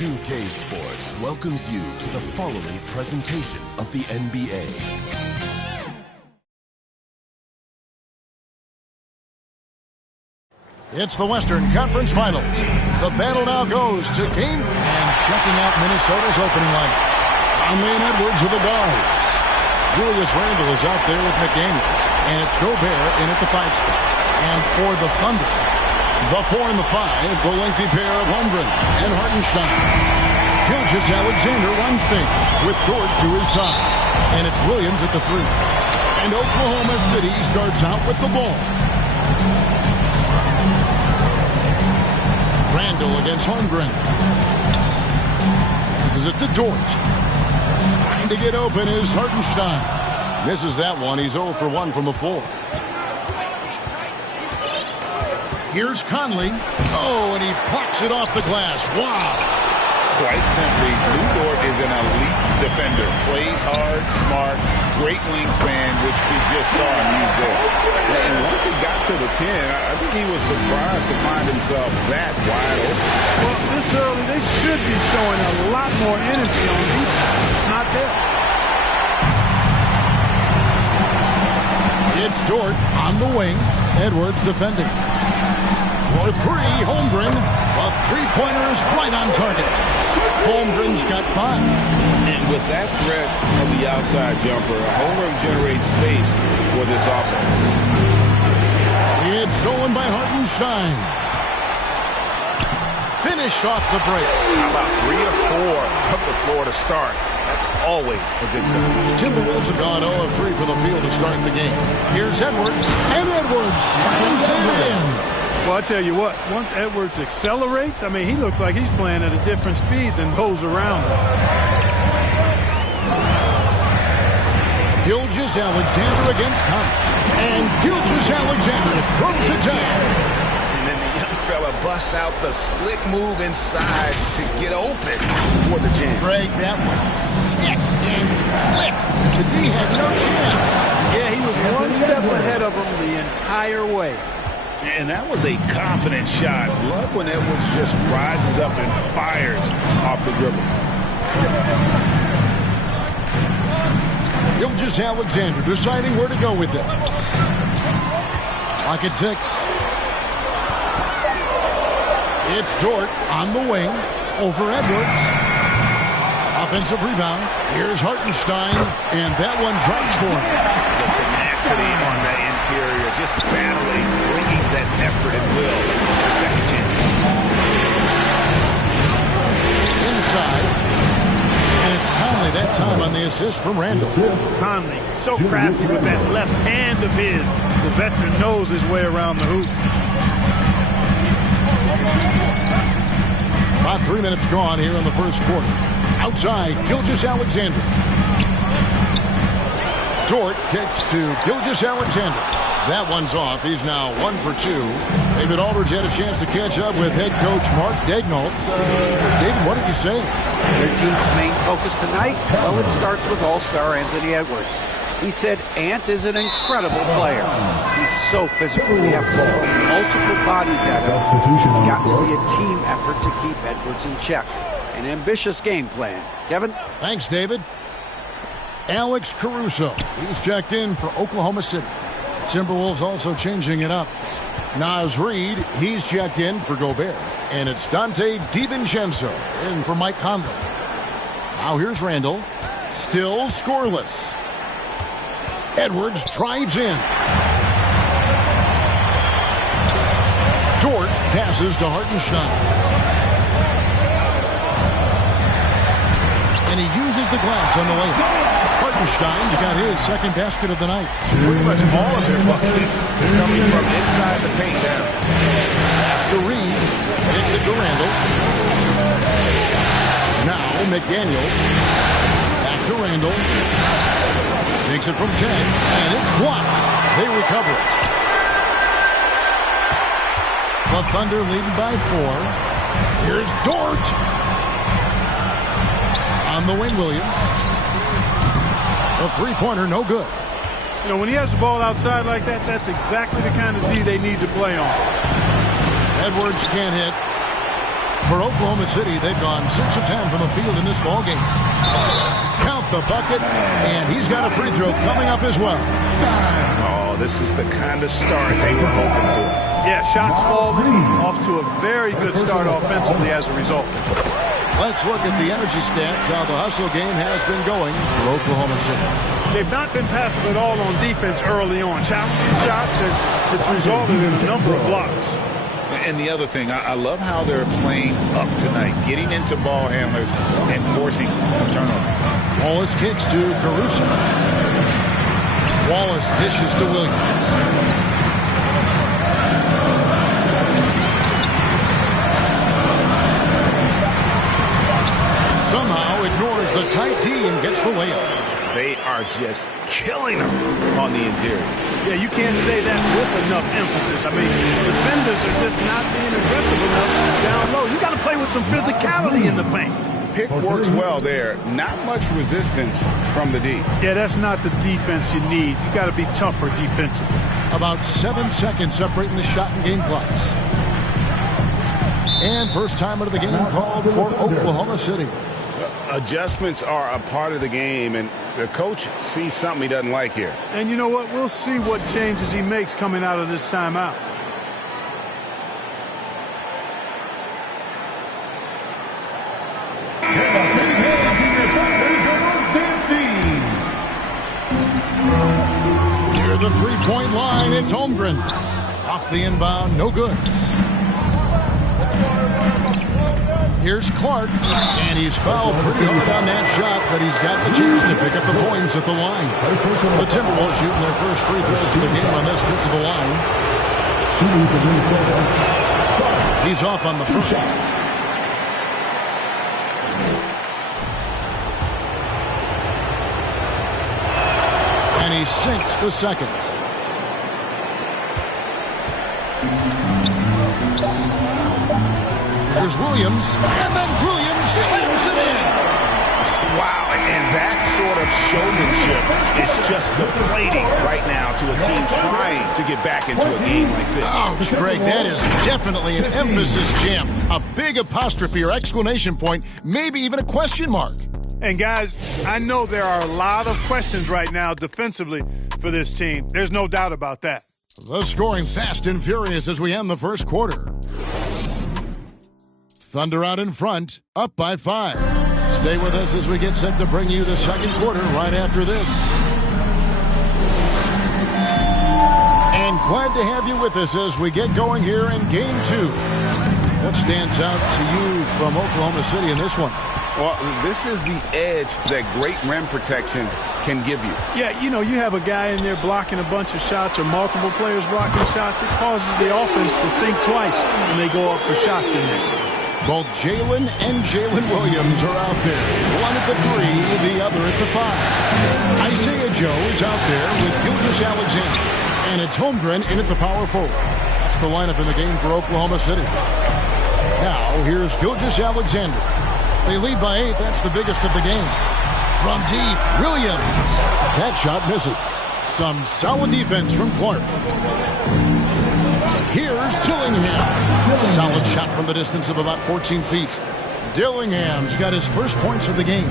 NBA2K Sports welcomes you to the following presentation of the NBA. It's the Western Conference Finals. The battle now goes to game and checking out Minnesota's opening lineup. Conley and Edwards are the guards. Julius Randle is out there with McDaniels, and it's Gobert in at the 5 spot. And for the Thunder, the 4 and the 5, the lengthy pair of Holmgren and Hartenstein. Gilgeous-Alexander runs things with Dort to his side. And it's Williams at the 3. And Oklahoma City starts out with the ball. Randle against Holmgren. Passes it to Dort. Trying to get open is Hartenstein. Misses that one. He's 0 for 1 from the floor. Here's Conley. Oh, and he plucks it off the glass. Wow. Quite simply, Lou Dort is an elite defender. Plays hard, smart, great wingspan, which we just saw him use there. And once he got to the 10, I think he was surprised to find himself that wide open. Well, this early, they should be showing a lot more energy on defense. It's not there. It's Dort on the wing. Edwards defending. For 3, Holmgren. A three-pointer is right on target. Holmgren's got 5. And with that threat of the outside jumper, Holmgren generates space for this offense. It's stolen by Hartenstein. Finished off the break. How about 3 of 4 from the floor to start? That's always a good sign. Timberwolves have gone 0 of 3 from the field to start the game. Here's Edwards. And Edwards finds it in. Well, I tell you what, once Edwards accelerates, I mean, he looks like he's playing at a different speed than those around him. Gilgeous-Alexander against Conley. And Gilgeous-Alexander throws it down. And then the young fella busts out the slick move inside to get open for the jam. Greg, that was sick and slick. The D had no chance. Yeah, he was one step ahead of him the entire way. And that was a confident shot. Love when Edwards just rises up and fires off the dribble. Gilgeous-Alexander deciding where to go with it. Clock at 6. It's Dort on the wing over Edwards. Offensive rebound. Here's Hartenstein, and that one drops for him. The tenacity on that interior, just battling, bringing that effort and will for second chance. Inside. And it's Conley that time on the assist from Randle. Conley, so crafty with that left hand of his. The veteran knows his way around the hoop. About 3 minutes gone here in the first quarter. Outside, Gilgeous-Alexander. Dort kicks to Gilgeous-Alexander. That one's off. He's now 1 for 2. David Aldridge had a chance to catch up with head coach Mark Daignault. David, what did you say? Their team's main focus tonight? Well, it starts with All-Star Anthony Edwards. He said Ant is an incredible player. He's so physical. We have to throw multiple bodies at him. It's got to be a team effort to keep Edwards in check. An ambitious game plan. Kevin? Thanks, David. Alex Caruso. He's checked in for Oklahoma City. Timberwolves also changing it up. Naz Reid, he's checked in for Gobert. And it's Dante DiVincenzo in for Mike Conley. Now here's Randle. Still scoreless. Edwards drives in. Dort passes to Hartenstein. And he uses the glass on the layup. Hartenstein's got his second basket of the night. Pretty much all of their buckets coming from inside the paint now. After Reed, hits it to Randle. Now McDaniels. Back to Randle. Takes it from 10, and it's blocked. They recover it. The Thunder leading by 4. Here's Dort. On the wing, Williams. A three-pointer, no good. You know, when he has the ball outside like that, that's exactly the kind of D they need to play on. Edwards can't hit. For Oklahoma City, they've gone 6 of 10 from the field in this ballgame. Count the bucket, and he's got a free throw coming up as well. Oh, this is the kind of start they were hoping for. Yeah, shots falling, off to a very good start offensively as a result. Let's look at the energy stats, how the hustle game has been going for Oklahoma City. They've not been passive at all on defense early on. Challenging shots, it's resulted in a number of blocks. And the other thing, I love how they're playing up tonight, getting into ball handlers and forcing some turnovers. Wallace kicks to Caruso. Wallace dishes to Williams. Somehow ignores the tight D and gets the layup. They are just killing them on the interior. Yeah, you can't say that with enough emphasis. I mean, defenders are just not being aggressive enough down low. You got to play with some physicality in the paint. Pick works well there. Not much resistance from the D. Yeah, that's not the defense you need. You got to be tougher defensively. About 7 seconds separating the shot and game clocks. And first time of the game called for Oklahoma City. Adjustments are a part of the game, and the coach sees something he doesn't like here. And you know what? We'll see what changes he makes coming out of this timeout. Near the three-point line, it's Holmgren. Off the inbound, no good. Here's Clark, and he's fouled pretty hard on that shot, but he's got the chance to pick up the points at the line. The Timberwolves shooting their first free throws of the game on this trip to the line. He's off on the first. And he sinks the second. Here's Williams, and then Williams slams it in. Wow, and that sort of showmanship is just deflating right now to a team trying to get back into a game like this. Ouch, Greg, that is definitely an emphasis jam. A big apostrophe or exclamation point, maybe even a question mark. And guys, I know there are a lot of questions right now defensively for this team. There's no doubt about that. The scoring fast and furious as we end the first quarter. Thunder out in front, up by 5. Stay with us as we get set to bring you the second quarter right after this. And glad to have you with us as we get going here in Game 2. What stands out to you from Oklahoma City in this one? Well, this is the edge that great rim protection can give you. Yeah, you know, you have a guy in there blocking a bunch of shots or multiple players blocking shots. It causes the offense to think twice when they go up for shots in there. Both Jalen and Jalen Williams are out there. One at the 3, the other at the 5. Isaiah Joe is out there with Gilgeous Alexander. And it's Holmgren in at the power forward. That's the lineup in the game for Oklahoma City. Now, here's Gilgeous Alexander. They lead by 8. That's the biggest of the game. From deep, Williams. That shot misses. Some solid defense from Clark. Here's Dillingham. Solid shot from the distance of about 14 feet. Dillingham's got his first points of the game.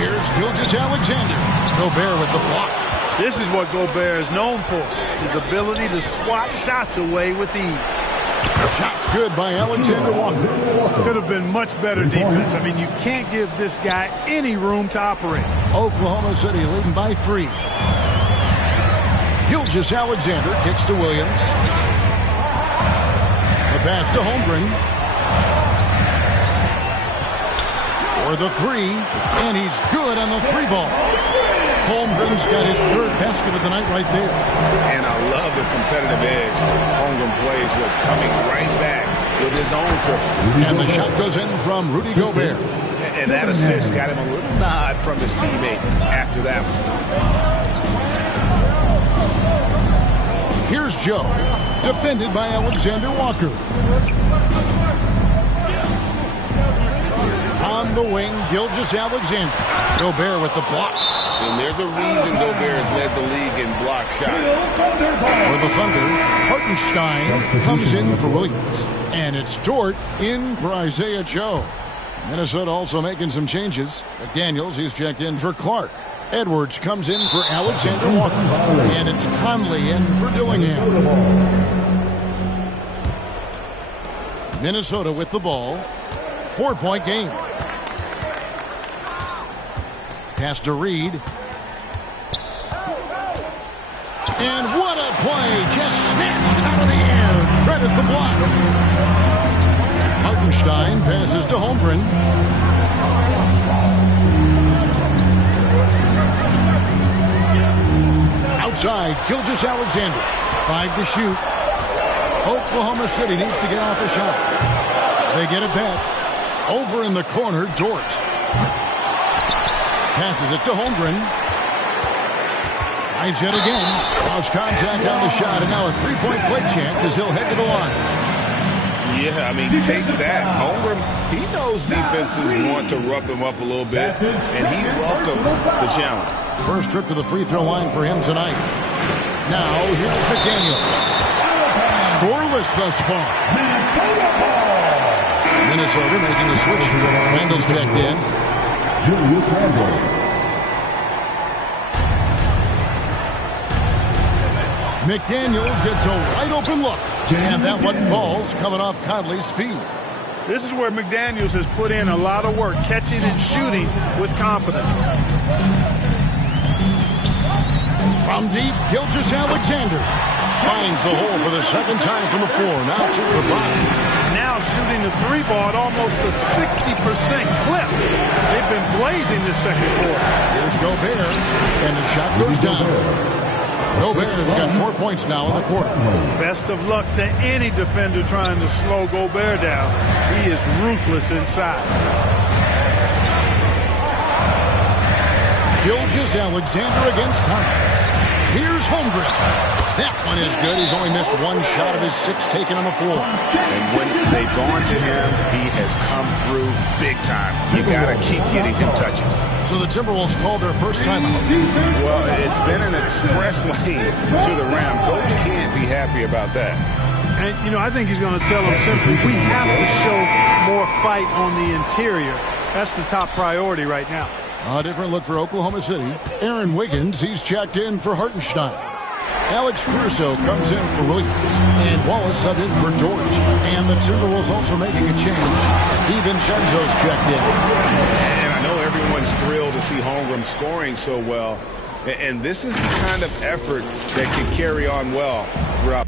Here's Gilgeous Alexander. Gobert with the block. This is what Gobert is known for. His ability to swat shots away with ease. Shots good by Alexander Walker. Could have been much better defense. I mean, you can't give this guy any room to operate. Oklahoma City leading by 3. Gilgeous Alexander kicks to Williams. The pass to Holmgren. For the 3, and he's good on the 3 ball. Holmgren's got his 3rd basket of the night right there. And I love the competitive edge Holmgren plays with, coming right back with his own triple. And the shot goes in from Rudy Gobert. And that assist got him a little nod from his teammate after that one. Here's Joe, defended by Alexander Walker. On the wing, Gilgeous Alexander. Gobert with the block. And there's a reason Gobert has led the league in block shots. For the Thunder, Hartenstein comes in for Williams. And it's Dort in for Isaiah Joe. Minnesota also making some changes. McDaniels, he's checked in for Clark. Edwards comes in for Alexander Walker. And it's Conley in for Dillingham. Minnesota with the ball. 4-point game. Pass to Reed. And what a play. Just snatched out of the air. Credit the block. Hartenstein passes to Holmgren. Outside, Gilgeous-Alexander. 5 to shoot. Oklahoma City needs to get off a shot. They get it back. Over in the corner, Dort. Passes it to Holmgren. Tries yet again. Lost contact on the shot, and now a three-point play chance as he'll head to the line. Yeah, I mean, take that. Holmgren, he knows defenses want to rough him up a little bit, and he welcomes the challenge. First trip to the free throw line for him tonight. Now, here's McDaniels. Scoreless thus far. Minnesota making a switch. Randall's checked in. Julius Randle. McDaniels gets a wide open look. And that one falls coming off Conley's feet. This is where McDaniels has put in a lot of work, catching and shooting with confidence. From deep, Gilgeous-Alexander finds the hole for the second time from the floor. Now 2 for 5. Now shooting the three ball at almost a 60% clip. They've been blazing this second quarter. Here's Gobert, and the shot goes down. Gobert's got 4 points now in the quarter. Best of luck to any defender trying to slow Gobert down. He is ruthless inside. Gilgeous-Alexander against Conley. Here's Holmgren. That one is good. He's only missed one shot of his 6 taken on the floor. And when they've gone to him, he has come through big time. You got to keep getting him touches. So the Timberwolves called their first timeout. Well, it's been an express lane to the rim. Coach can't be happy about that. And, you know, I think he's going to tell them simply, we have to show more fight on the interior. That's the top priority right now. A different look for Oklahoma City. Aaron Wiggins, he's checked in for Hartenstein. Alex Caruso comes in for Williams. And Wallace subbed in for George. And the Timberwolves also making a change. DiVincenzo's checked in. And I know everyone's thrilled to see Holmgren scoring so well. And this is the kind of effort that can carry on well throughout.